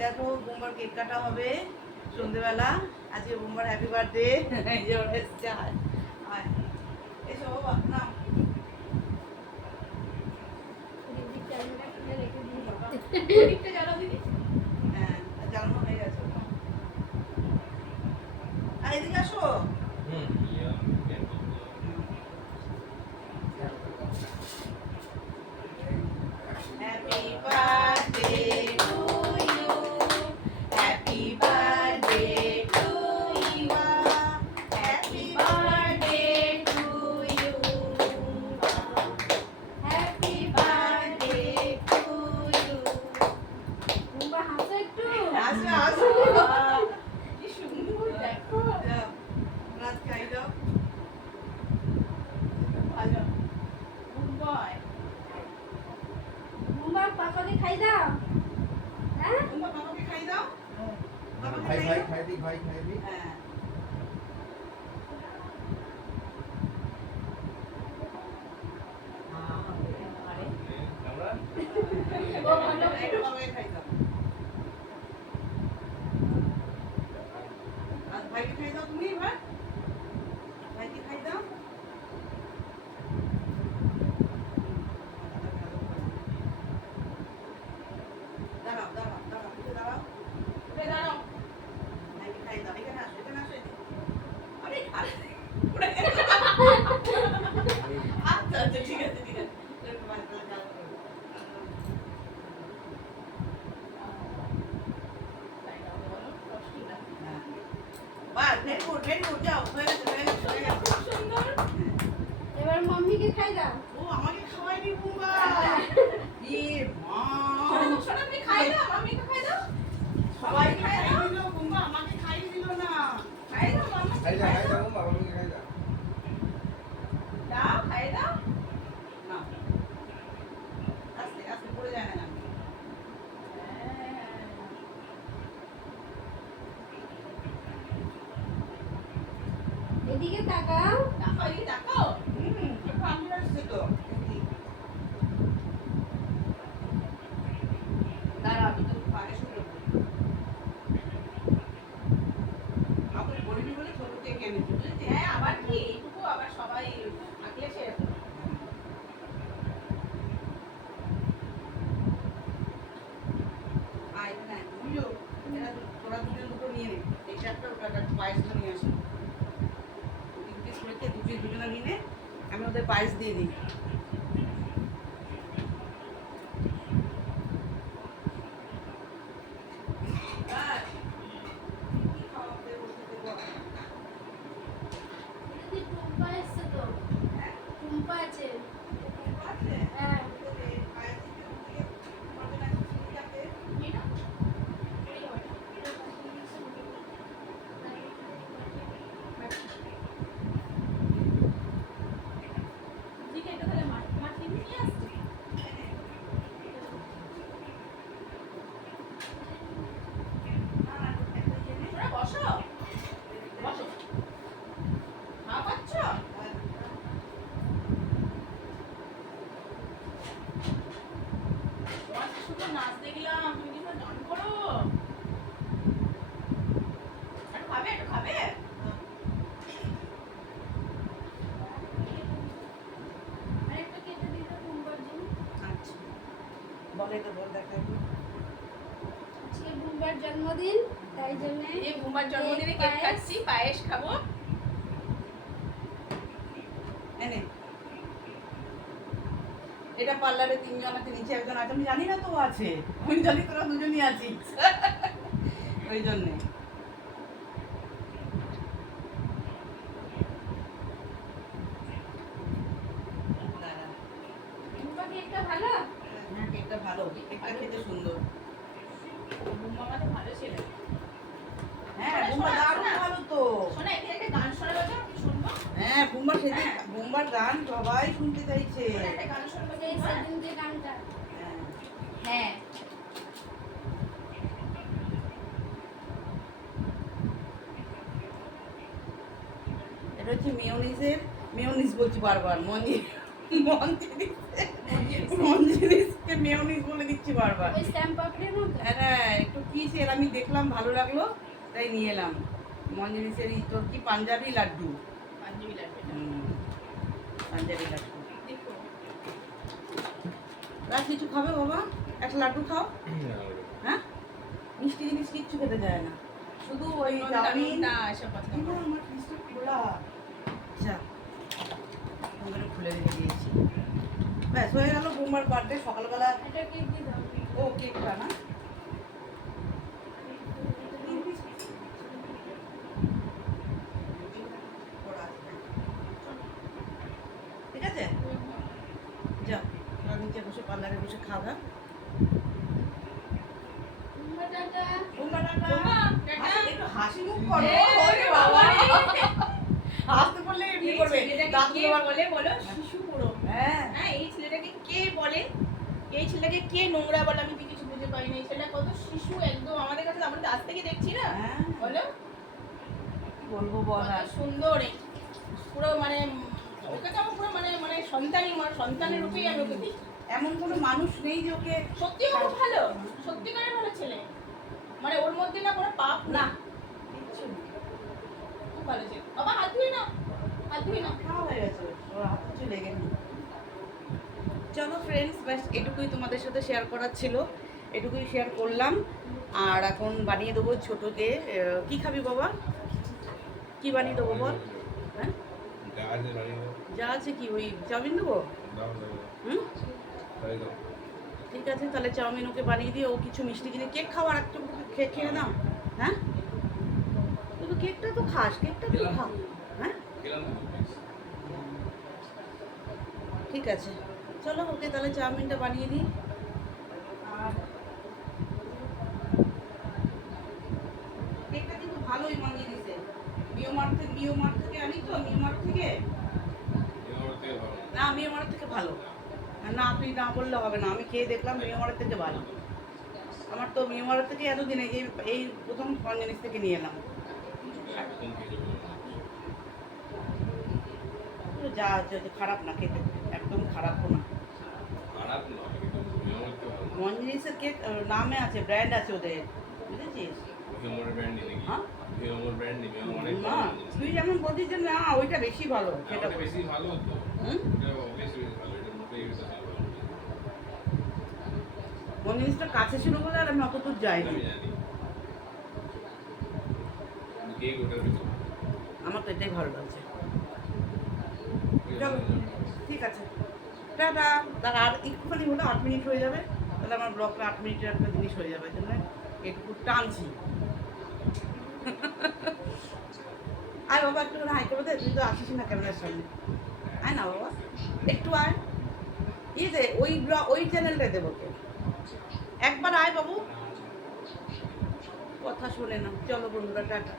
দেখো bomber cake কাটা হবে সন্ধেবেলা। আজকে বোম্বার হ্যাপি বার্থডে এই যে ওরা এসছে আয়। আয় এসো বাবা না হ্যাঁ। জ্বালানো হয়ে গেছে আর এদিকে আসো। Happy birthday to you. Happy birthday to you. Happy birthday to you. Happy birthday to you. আসো আসো কি সুন্দর দেখো রাত খাই দাও ভালো গুড বয় খাই দাও হ্যাঁ তোমার বাবাকে খাই দাও বাবাকে ভাই খাই ভাই দাও খাই দি ভাই খাই দি হ্যাঁ একটু বাবাকে খাই দাও আর ভাইকে খাই দাও তুমি এবার ভাইকে খাই দাও দাঁড়াও দাঁড়াও দাঁড়াও উঠে দাঁড়াও উঠে দাঁড়াও ভাইকে খাই দাও এখানে আসো এখানে আসো এদিকে। আরে আরে উঠে গেল। আচ্ছা আচ্ছা ঠিক আছে ঠিক আছে এরকম ভাই তাহলে দাঁড়াও। হ্যাঁ। বাস ওটা হয়ে গেছে। এবার মাম্মিকে খাই দাও ও আমাকে খাওয়াইনি বুম্বা ই মা শোনা তুমি খাই দাও আমি খাই দাও সবাই খাই দিল বুম্বা আমাকে খাই দিল না খাই দাও মামা খাই যা খাই যা বাবা বাবাকে খাই যা দাও খাই দাও না আস্তে আস্তে পড়ে যায় না এদিকে তাকাও। দেখো তাকাও? হুম। আমি আসছে তো। দাঁড়া আমি তো পায়ে শুনে আমাকে বলিনি বলে ছোট থেকে এনেছি বুঝেছি হ্যাঁ আবার কি এইটুকু আবার সবাই থাকলে সেরকম আয় এখানে আয় বুঝলো এরা দু- তোরা দুজন দুটো নিয়ে নে এইটা একটা ওটা একটা পায়েসটা নিয়ে আসি তিন পিস করেছে দু পিস দুজনে নিয়ে নে আমি ওদের পায়েস দিয়ে দিই আর কি খাওয়াতে বসে দেবো? এদিকে টুম্পা এসছে তো হ্যাঁ? টুম্পা আছে আছে? হ্যাঁ ওদের পায়েস দিতে ওদিকে হবে না সুবিধাতে। না, না, একটা ইয়ে নে। হ্যাঁ। নাচ দেখলাম তুমি কি গান করো একটু খাবে একটু খাবে আরেকটা কেটে দিতে টুম্পার জন্য আচ্ছা। বলে তো বল দেখা আজকে টুম্পার জন্মদিন তাই জন্য এই যে জন্মদিনে কেক পায়েস। খাচ্ছি পায়েস খাব। এনে এটা পার্লারে তিনজন আছে নিচে একজন আছে আমি জানি না তো আছে। আমি জানি তোরা দুজনই আছিস। ওই জন্যে দাঁড়া। টুম্পা কেকটা ভালো হ্যাঁ কেকটা ভালো কেকটা খেতে সুন্দর। ঘুমা মানে ভালো ছেলে। হ্যাঁ বোম্বার দারুণ ভালো তো। শোনা এখানে একটা গান শোনাবে শুনব? হ্যাঁ বোম্বার সেদিন বোম্বার গান সবাই শুনতে চাইছে। একটা গান শুনব হ্যাঁ? সেদিন যে গানটা। হ্যাঁ। হ্যাঁ। এটা হচ্ছে মেয়নিজের মেয়নিজ বলছি বারবার মঞ্জিনিস মঞ্জিনিসকে মেয়োনিজ বারবার। ওই স্ট্যাম্প পাপড়ির মতো? হ্যাঁ একটু কি সেল? আমি দেখলাম ভালো লাগল তাই নিয়ে এলাম। মঞ্জুরিসের এই তোর কি পাঞ্জাবি লাড্ডু? পাঞ্জাবি লাড্ডু পাঞ্জাবি লাড্ডু। আর কিছু খাবে বাবা? একটা লাড্ডু খাও। হ্যাঁ? মিষ্টি জিনিস কিচ্ছু খেতে যায় না। শুধু ওই চাউমিন। নোনতা, এসব কথা। আমার ফ্রিজটা খোলা। আচ্ছা ওগুলো খুলে রেখে দিয়েছি। ব্যাস হয়ে গেল বোম্বার বার্থডে সকালবেলা এটা কেক দিয়ে ও কেকটা না? ঠিক আছে? যাও নিচে বসে পার্লারে বসে খাওয়া তোমরা টাটা বোম্বা টাটা বোম্বা, টাটা। একটু হাসি মুখ করো। এ, ওরে বাবা। রে। হাসতে বললে এমনি করবে। ছেলেটাকে দাঁত কে দেওয়ার বলে বলো? শিশু পুরো। হ্যাঁ। হ্যাঁ এই ছেলেটাকে কে বলে? এই ছেলেটাকে কে নোংরা বলে আমি কিছু বুঝে পাই না এই ছেলেটা কত শিশু একদম। আমাদের কাছে আমরা তো আজ থেকে দেখছি না। হ্যাঁ। বলো। বলব বল সুন্দর পুরো মানে ওকে তো আমার পুরো মানে মানে সন্তানই মানে সন্তানের রূপেই আমি ওকে দেখি। এমন কোনো মানুষ নেই যে ওকে সত্যি খুব ভালো। সত্যিকারের ভালো ছেলে। মানে ওর মধ্যে না কোনো পাপ না। খুব ভালো ছেলে। বাবা হাত ধুই না হাত ধুই না খাওয়া হয়ে গেছে। ওর হাত কিছু লেগে চলো ফ্রেন্ডস ব্যাস এটুকুই তোমাদের সাথে শেয়ার করার ছিল। এটুকুই শেয়ার করলাম। আর এখন বানিয়ে দেবো ছোটোকে কি খাবি বাবা? কি বানিয়ে দেবো বল? হ্যাঁ? যা আছে কি ওই চাউমিন দেবো? হুম? ঠিক আছে তাহলে চাউমিন ওকে বানিয়ে দিয়ে ও কিছু মিষ্টি জিনিস কেক খাওয়ার একটু খেয়ে খেয়ে নাও। হ্যাঁ? তুই কেকটা তো খাস কেকটা তো খা হ্যাঁ? ঠিক আছে। চলো ওকে তাহলে চাউমিনটা বানিয়ে দিই আর কেকটা কিন্তু ভালোই বানিয়ে দিছে মিওমার থেকে থেকে আনি তো? থেকে? না থেকে ভালো। না তুই না বললে হবে না। আমি খেয়ে দেখলাম থেকে ভালো। আমার তো মিওমারের থেকে এতদিন এই যে- এই প্রথম জিনিস থেকে নিয়ে এলাম। যা খারাপ না খেতে। একদম খারাপ না মঞ্জিনিসের কেক নামে আছে ব্র্যান্ড আছে ওদের। বুঝেছিস? হ্যাঁ? তুই যেমন বলছিস যে না ওইটা বেশি ভালো সেটা বেশি ভালো তো। মঞ্জিনিসটা কাছে ছিল বলে আর আমি অত দূর যাইনি আমার তো এটাই ভালো লাগছে। ঠিক আছে। টাটা তার আর একটুখানি হলে আট মিনিট হয়ে যাবে। তাহলে আমার ব্লগটা আট মিনিটের একটা জিনিস হয়ে যাবে জন্য একটু টানছি। আয় বাবা, একটু হাই করে দে, তুই তো আসিস না ক্যামেরার সামনে। আয় না বাবা, একটু আয়। ইয়ে ওই ব্লগ ওই চ্যানেলটাই দেবো তো একবার আয় বাবু। কথা শোনে না। চলো বন্ধুরা, টাটা।